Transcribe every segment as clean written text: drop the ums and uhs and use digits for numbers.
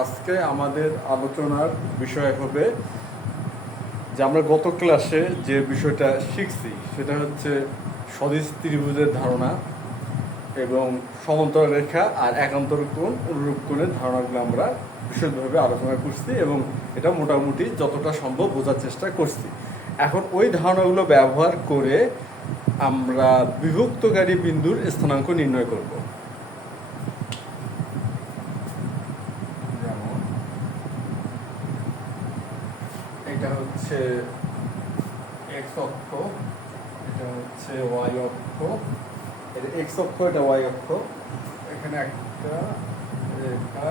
আজকে আমাদের আলোচনার বিষয় হবে যে আমরা গত ক্লাসে যে বিষয়টা শিখছি সেটা হচ্ছে সদিশ ত্রিভুজের ধারণা এবং সমান্তরাল রেখা আর একান্তর কোণ অনুরূপ কোণের ধারণাগুলো আমরা বিশদভাবে আলোচনা করছি এবং এটা মোটামুটি যতটা সম্ভব বোঝার চেষ্টা করছি। এখন ওই ধারণাগুলো ব্যবহার করে আমরা বিভক্তকারী বিন্দুর স্থানাঙ্ক নির্ণয় করব। যেমন এটা হচ্ছে এক্স অক্ষ, এটা হচ্ছে ওয়াই অক্ষ, এটা এক্স অক্ষ, এটা ওয়াই অক্ষ। এখানে একটা রেখা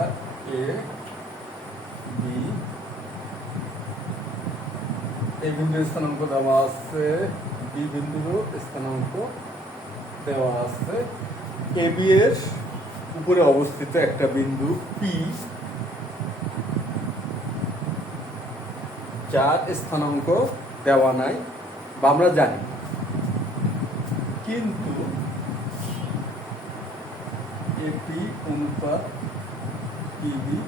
এ বি, এই বিন্দুর স্থানাঙ্ক দেওয়া আছে, বি বিন্দুরও স্থানাঙ্ক দেওয়া আছে। এ বি এর উপরে অবস্থিত একটা বিন্দু পি, যার স্থানাঙ্ক দেওয়া নাই বা আমরা জানি, কিন্তু এপি অনুপাত পিবি,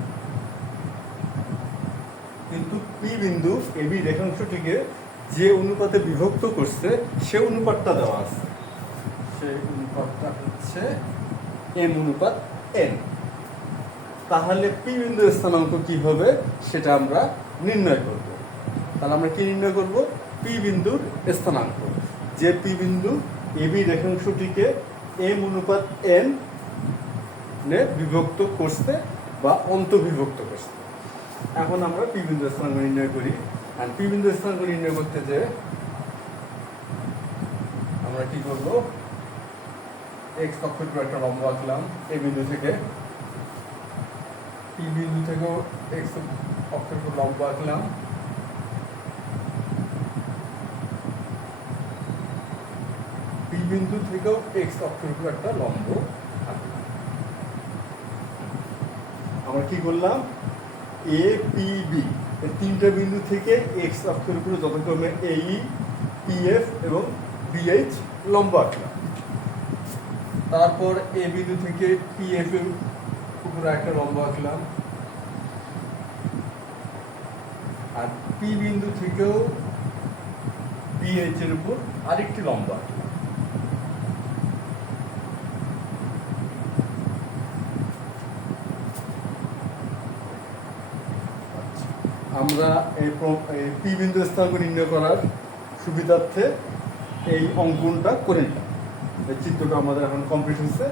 কিন্তু পি বিন্দু এবি রেখাংশটিকে যে অনুপাতে বিভক্ত করছে সে অনুপাতটা দেওয়া আছে। সেই অনুপাতটা হচ্ছে এম অনুপাত এন। তাহলে পি বিন্দুর স্থানাঙ্ক কি হবে সেটা আমরা নির্ণয় করব। তাহলে আমরা কি নির্ণয় করব? পি বিন্দুর স্থানাঙ্ক, যে পি বিন্দু এবি রেখাংশটিকে এম অনুপাত এন নে বিভক্ত করতে বা অন্তর্বিভক্ত করতে। এখন আমরা পি বিন্দুর স্থানাঙ্ক নির্ণয় করি। আর পি বিন্দুর স্থানাঙ্ক নির্ণয় করতে যে আমরা কি করব? এক্স অক্ষের উপর একটা লম্ব আঁকলাম এই বিন্দু থেকে, পি বিন্দু থেকেও এক্স অক্ষের উপর লম্ব আঁকলাম, পি বিন্দু থেকেও এক্স অক্ষের উপর একটা লম্ব আঁকলাম। আমরা কি করলাম? এ পি বি এই তিনটা বিন্দু থেকে এক্স অক্ষের উপরে যথাক্রমে এই পি এফ এবং বিএইচ লম্ব আঁকলাম। তারপর এ বিন্দু থেকে পি এফ এর উপরে একটা লম্ব আঁকলাম, আর পি বিন্দু থেকেও বিএইচ এর উপর আরেকটি লম্ব আঁকলাম। আমরা এই পি বিন্দু স্থানাঙ্ক নির্ণয় করার সুবিধার্থে এই অঙ্কনটা করে নিলাম। এই চিত্রটা আমাদের এখন কমপ্লিট হচ্ছে।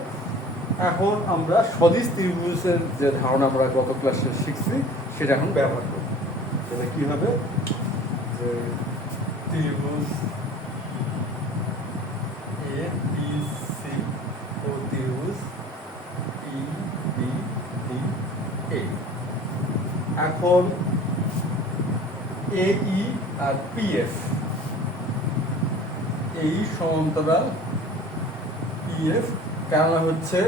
এখন আমরা সদিশ ত্রিভুজের যে ধারণা আমরা গত ক্লাসে শিখছি সেটা এখন ব্যবহার করব। সেটা কি হবে? যে ত্রিভুজ এ বি সি ও ত্রিভুজ ই বি ডি এ। এখন এই আর পিএফ, এই সমান্তরাল পিএফ, কেননা হচ্ছে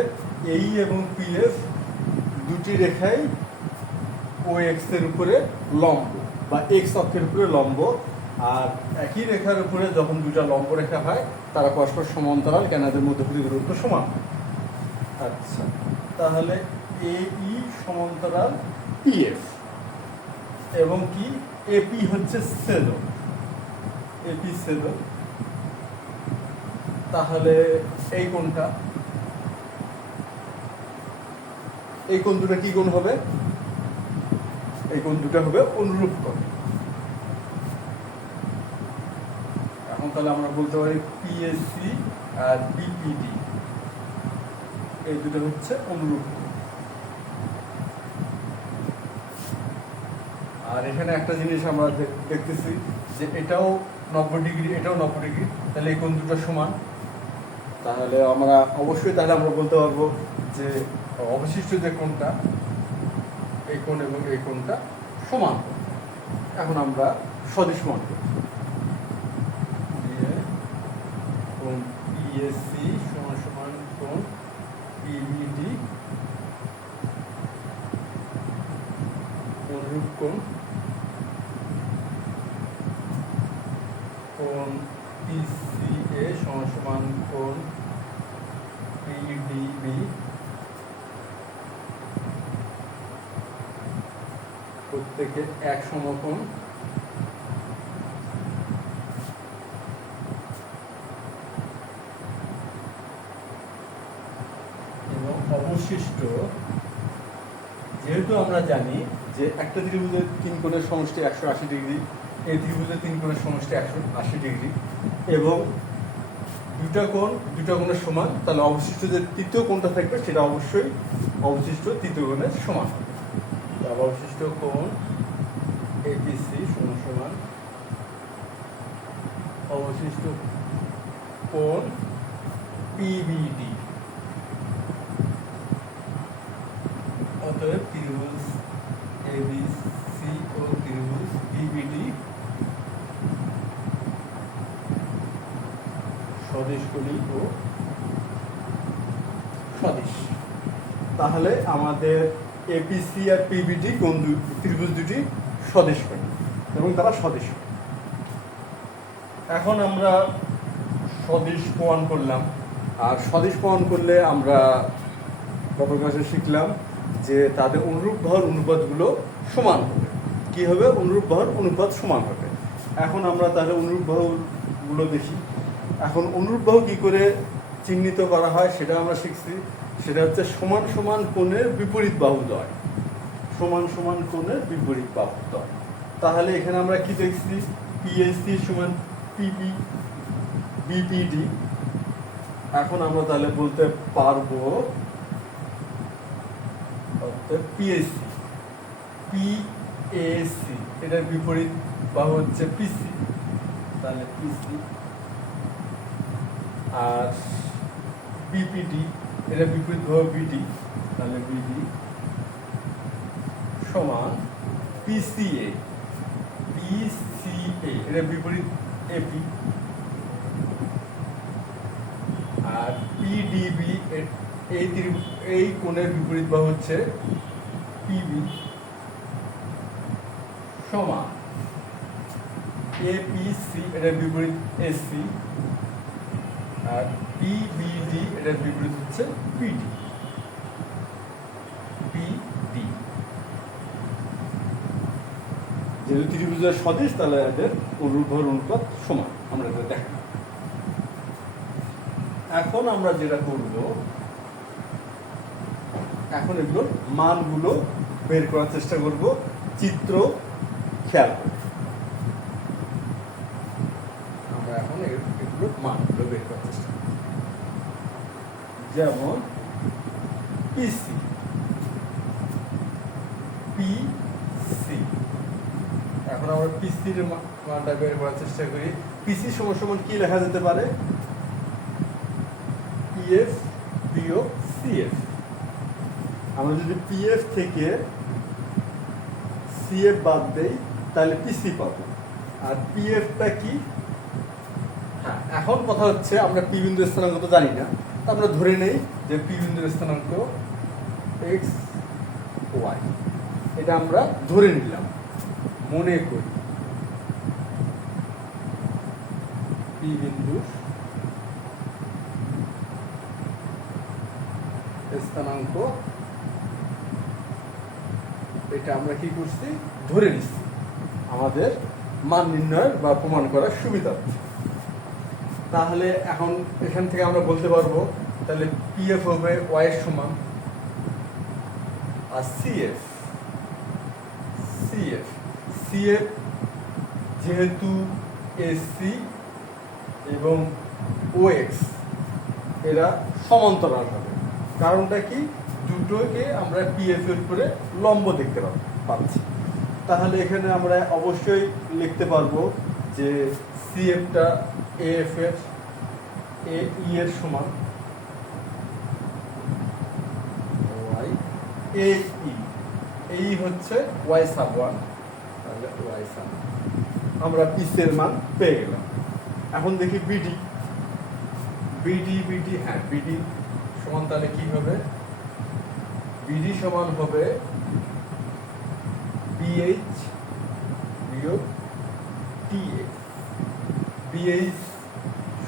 এই এবং পিএফ দুটি রেখাই ও এক্স এর উপরে লম্ব বা এক্স অক্ষের উপরে লম্ব। আর একই রেখার উপরে যখন দুটা লম্ব রেখা হয় তারা পরস্পর সমান্তরাল, কেন এদের মধ্যে দূরত্ব সমান। আচ্ছা, তাহলে এই সমান্তরাল পিএফ এবং কি এপি হচ্ছে ছেদক, এপি ছেদক। তাহলে এই কোণটা, এই কোণ দুটো কি কোণ হবে? এই কোণ দুটো হবে অনুরূপ কোণ। এখন তাহলে আমরা বলতে পারি পিএসসি আর বিপিডি এই দুটো হচ্ছে অনুরূপ কোণ। আর এখানে একটা জিনিস আমরা দেখতেছি যে এটাও 90 ডিগ্রি, এটাও 90 ডিগ্রি, তাহলে এই কোণ দুটো সমান। তাহলে আমরা অবশ্যই আমরা বলতে পারবো যে অবশিষ্ট যে কোণটা, এই কোণ এবং এই কোণটা সমান। এখন আমরা সদিশ মান করি। কোণ পিএসসি সমান সমান কোণ পিবিডি অনুরূপ কোণ, কোণ পিসিএ সমান সমান কোণ পিডিবি প্রত্যেকের এক সমকোণ এবং অবশিষ্ট, যেহেতু আমরা জানি যে একটা ত্রিভুজের তিন কোণের সমষ্টি 180 ডিগ্রি, এই ত্রিভুজের তিন কোণের সমষ্টি 180 ডিগ্রি এবং দুটা কোণের সমান, তাহলে অবশিষ্ট যে তৃতীয় কোণটা থাকবে সেটা অবশ্যই অবশিষ্ট তৃতীয় কোণের সমান হবে। অবশিষ্ট কোণ এবিসি সমান সমান অবশিষ্ট কোণ পিবিডি। অতএব ত্রিভুজ এবিসি ও ত্রিভুজ পিবিডি সদিশকোণী ও সদিশ। তাহলে আমাদের এপিসি আর পিবিডি কোণ ত্রিভুজ দুটি সদিশকোণী এবং তারা সদিশ। এখন আমরা সদিশ প্রমাণ করলাম, আর সদিশ প্রমাণ করলে আমরা গত ক্লাসে শিখলাম যে তাদের অনুরূপ ভর অনুপাতগুলো সমান হবে। কি হবে? অনুরূপ ভর অনুপাত সমান হবে। এখন আমরা তাহলে অনুরূপ ভরগুলো দেখি। এখন অনুরূপ বাহু কি করে চিহ্নিত করা হয় সেটা আমরা শিখছি। সেটা হচ্ছে সমান সমান কোণের বিপরীত বাহুদ্বয়, সমান সমান কোণের বিপরীত বাহুদ্বয়। তাহলে এখানে আমরা কি দেখছি? পিএসসি সমান পিবি বিপিডি। এখন আমরা তাহলে বলতে পারবো পিএসসি পিএসসি এটার বিপরীত বাহু হচ্ছে পিসি, তাহলে পিসি। আর বিপিডি এটা বিপরীত বাহু বিডি, তাহলে বিডি সমান পিসিএ পিসিএ এটা বিপরীত এপি। আর পিডিবি এই কোণের বিপরীত বাহু হচ্ছে পিবি সমান এপিসি এটার বিপরীত এসি। আর পিবিডি এটার বিপরীত হচ্ছে পিডি পিডি। যেহেতু ত্রিভুজের সদিশ তাহলে এদের অনুরূপ ভর অনুপাত সমান, আমরা এটা দেখলাম। এখন আমরা যেটা করব, এখন এগুলোর মানগুলো বের করার চেষ্টা করব চিত্র খেয়াল করে। আমরা এখন এগুলোর মানগুলো বের করার চেষ্টা করব। যেমন পিসি পিসি এখন আমরা পিসির মানটা বের করার চেষ্টা করি। পিসি সমান সমান কি লেখা যেতে পারে? পিএফ বিয়োগ সিএফ। আমরা যদি পিএফ থেকে সিএফ বাদ দেই তাহলে পিসি পাবো। আর পিএফটা কি? হ্যাঁ, এখন কথা হচ্ছে আমরা পি বিন্দুর স্থানাঙ্ক তো জানি না, আমরা ধরে নেই যে পি বিন্দুর স্থানাঙ্ক এক্স ওয়াই, এটা আমরা ধরে নিলাম। মনে করি পি বিন্দুর স্থানাঙ্ক, এটা আমরা কি করছি? ধরে নিচ্ছি আমাদের মান নির্ণয়ের বা প্রমাণ করার সুবিধা হচ্ছে। তাহলে এখন এখান থেকে আমরা বলতে পারবো তাহলে পিএফ হবে ওয়াই এর সমান, আর সিএফ সিএফ সিএফ যেহেতু এসি এবং ওএক্স এরা সমান্তরাল হবে। কারণটা কি? দুটোকে আমরা পিএফ এর উপরে লম্ব দেখতে পাচ্ছি। তাহলে এখানে আমরা অবশ্যই লিখতে পারবো যে সিএফটা এএফ এর ই এর সমান ওয়াই এ ই, এই হচ্ছে ওয়াই সাব ওয়ান। তাহলে ওয়াই সাব আমরা পিসের মান পেয়ে গেলাম। এখন দেখি বিডি বিডি বিডি হ্যাঁ বিডি সমান তাহলে কি হবে? বিডি সমান হবে বিএইচ বিয়োগ টিএক্স। বিএইচ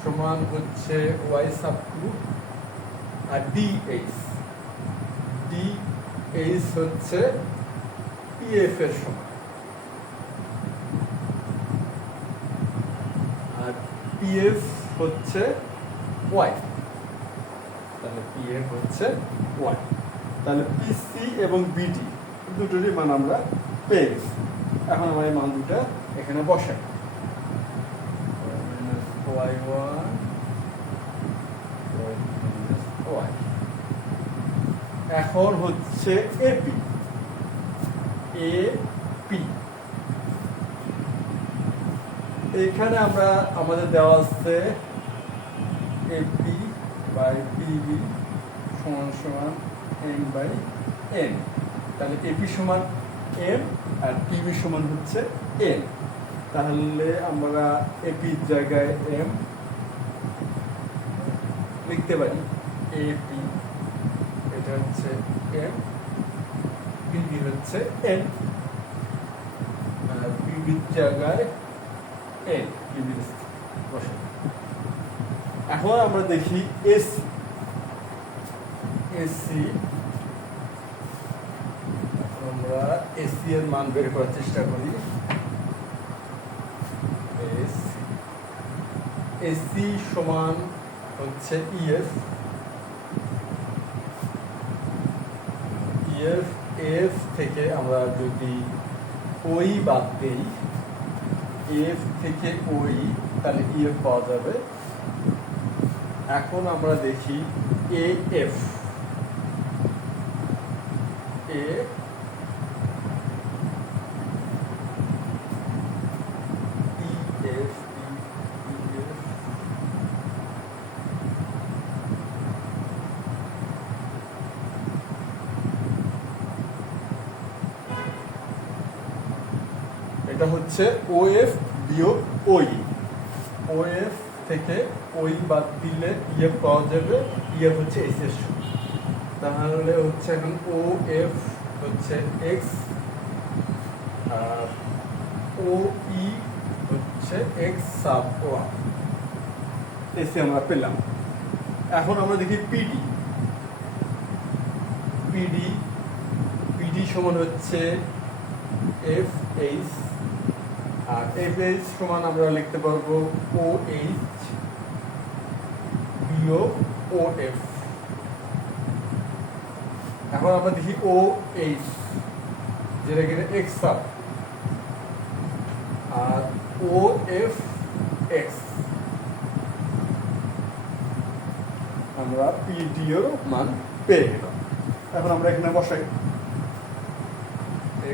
সমান হচ্ছে ওয়াই সাব টু, আর ডিএইচ ডিএইচ হচ্ছে পিএফ এর সমান, আর পিএফ হচ্ছে ওয়াই, তাহলে পিএফ হচ্ছে ওয়াই। তাহলে পিসি এবং বিডি দুটোরই মান আমরা পেয়ে গেছি। এখন আমরা এই মান দুটা এখানে বসাই, y1 y। এখন হচ্ছে এপি, এপি এখানে আমরা আমাদের দেওয়া আছে এপি বাই পিবি সমান সমান এম বাই এন। তাহলে এপি সমান এম আর পিবি সমান হচ্ছে এন। তাহলে আমরা এপির জায়গায় এম লিখতে পারি, এপি এটা হচ্ছে এম, পিবি হচ্ছে এন, আর পিবির জায়গায় এন, পিবির বসে। এখন আমরা দেখি এসি, এসি আমরা এসি এর মান বের করার চেষ্টা করি। এসি সমান হচ্ছে ইএফ, ইএফ এফ থেকে আমরা যদি ওই বাদ দেই, এফ থেকে ওই, তাহলে ইএফ পাওয়া যাবে। এখন আমরা দেখি এএফ, এ এটা হচ্ছে ওএফ বিয়োগ ওই, ওএফ থেকে ওই বাদ দিলে ইএফ পাওয়া যাবে, ইএফ হচ্ছে এস এর সমান। তাহলে হচ্ছে এখন ও এফ হচ্ছে এক্স আর ও ই হচ্ছে এক্স সাব ওয়ান, এসে আমরা পেলাম। এখন আমরা দেখি পিডি, পিডি পিডি সমান হচ্ছে এফ এইচ, আর এফ এইচ সমান আমরা লিখতে পারবো ও এইচ বিয়োগ ও এফ। এখন আমরা দেখি ও এইচ যেটা কিনা এক্স সাব, আর ও এফ এক্স, আমরা পিডিও মান পেয়ে গেলাম। এখন আমরা এখানে বসাই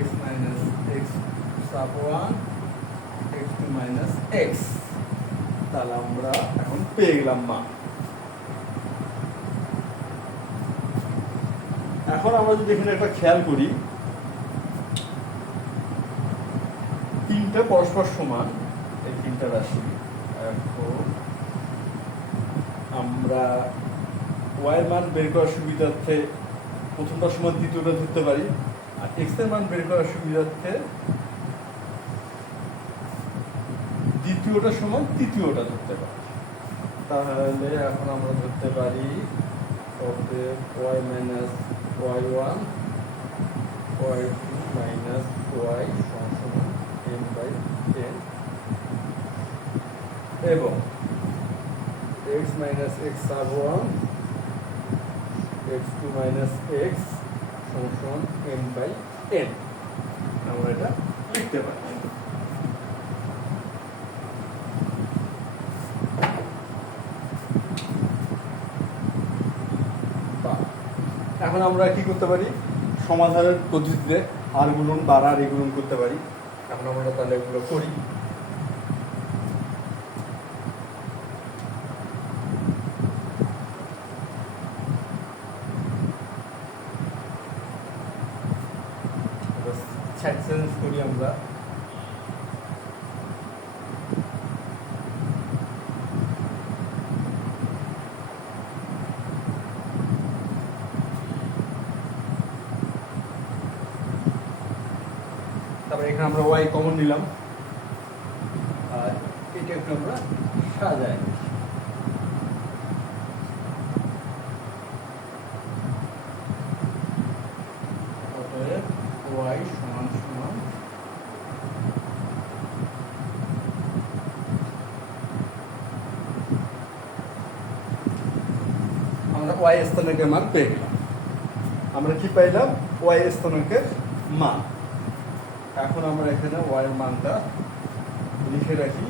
x minus x sub one x two minus x, তাহলে আমরা এখন পেয়ে গেলাম মান। এখন আমরা যদি এখানে একটা খেয়াল করি, তিনটা পরস্পর সমান, এই তিনটা রাশি। এখন আমরা ওয়াই মান বের করার সুবিধার্থে প্রথমটা সমান দ্বিতীয়টা ধরতে পারি, আর এক্স এর মান বের করার সুবিধার্থে দ্বিতীয়টা সমান তৃতীয়টা ধরতে পারি। তাহলে এখন আমরা ধরতে পারি y minus y one y two minus y সমান এন বাই এন, এবং x minus x sub one x two minus x সমান এন বাই এন, আমরা এটা লিখতে পারি। এখন আমরা কি করতে পারি, সমাধানের পদ্ধতিতে আর গুণন বার আর গুণন করতে পারি। এখন আমরা তাহলে এগুলো করি। চেঞ্জ করি আমরা, তারপরে এখানে আমরা ওয়াই কমন নিলাম, আর এটা একটু আমরা সাজাই। ওয়াই সমান সমান আমরা ওয়াই স্থানাঙ্কের মান পেয়ে গেলাম। আমরা কি পাইলাম? ওয়াই স্থানাঙ্কের মান। এখন আমরা এখানে ওয়াই এর মানটা লিখে রাখি।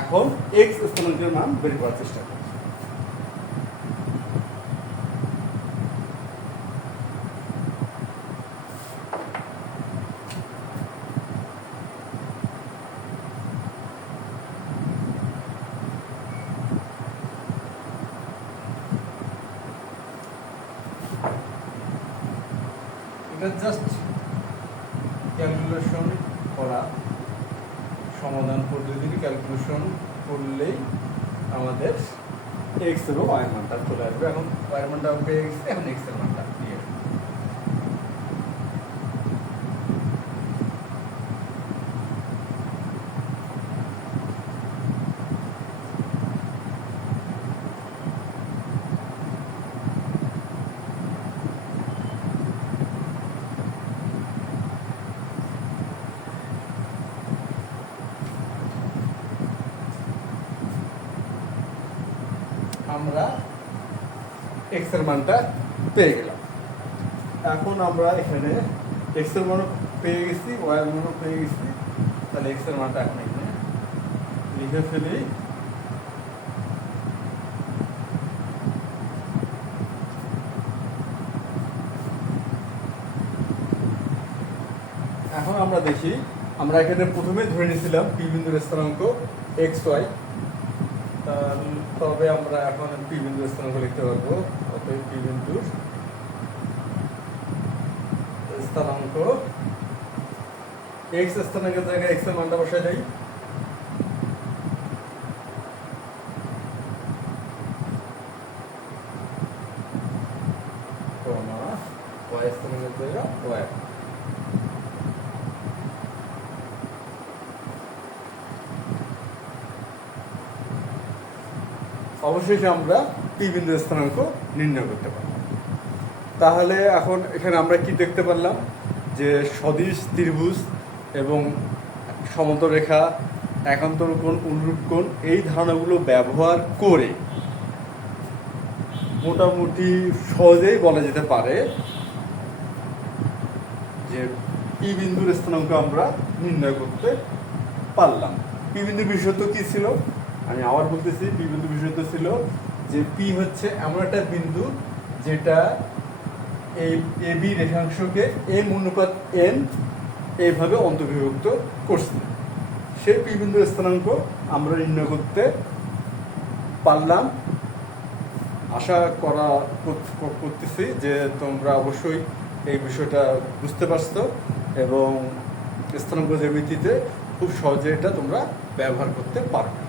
এখন এক্স স্থানাঙ্কের মান বের করার চেষ্টা করি। এটা জাস্ট ক্যালকুলেশন করা, সমাধান পদ্ধতিটি ক্যালকুলেশন করলেই আমাদের এক্স এবং ওয়াই মানটা চলে আসবে। এখন ওয়াই মানটা পেয়ে গেছে, এখন এক্স এর মানটা দিয়ে আমরা এক্স এর মানটা পেয়ে গেলাম। এখন আমরা এখানে এক্স এর মানও পেয়ে গেছি, ওয়াই এর মানও পেয়ে গেছি। তাহলে এক্স এর মানটা এখন এখানে লিখে ফেলি। এখন আমরা দেখি, আমরা এখানে প্রথমে ধরে নিয়েছিলাম পি বিন্দুর স্থানাঙ্ক এক্স ওয়াই, তবে আমরা এখন পি বিন্দুর স্থানাঙ্ক লিখতে পারবো। অতএব পি বিন্দুর স্থানাঙ্ক এক্স স্থানাঙ্কের জায়গায় এক্স এর মানটা বসাই দেই। ওয়াই স্থানাঙ্কের জায়গায় ওয়াই। অবশেষে আমরা পি বিন্দুর স্থানাঙ্ক নির্ণয় করতে পারলাম। তাহলে এখন এখানে আমরা কি দেখতে পারলাম? যে সদিশ ত্রিভুজ এবং সমতলরেখা, একান্তর কোণ, অনুরূপ কোণ, এই ধারণাগুলো ব্যবহার করে মোটামুটি সহজেই বলা যেতে পারে যে পি বিন্দুর স্থানাঙ্ক আমরা নির্ণয় করতে পারলাম। পি বিন্দুর বিশেষত্ব কি ছিল? আমি আবার বলতেছি, পি বিন্দু বিশেষত্ব ছিল যে পি হচ্ছে এমন একটা বিন্দু যেটা এই এ বি রেখাংশকে এম অনুপাত এন এইভাবে অন্তর্বিভক্ত করছে। সেই পি বিন্দুর স্থানাঙ্ক আমরা নির্ণয় করতে পারলাম। আশা করতেছি যে তোমরা অবশ্যই এই বিষয়টা বুঝতে পারছো এবং স্থানাঙ্ক জ্যামিতিতে খুব সহজে এটা তোমরা ব্যবহার করতে পারবে।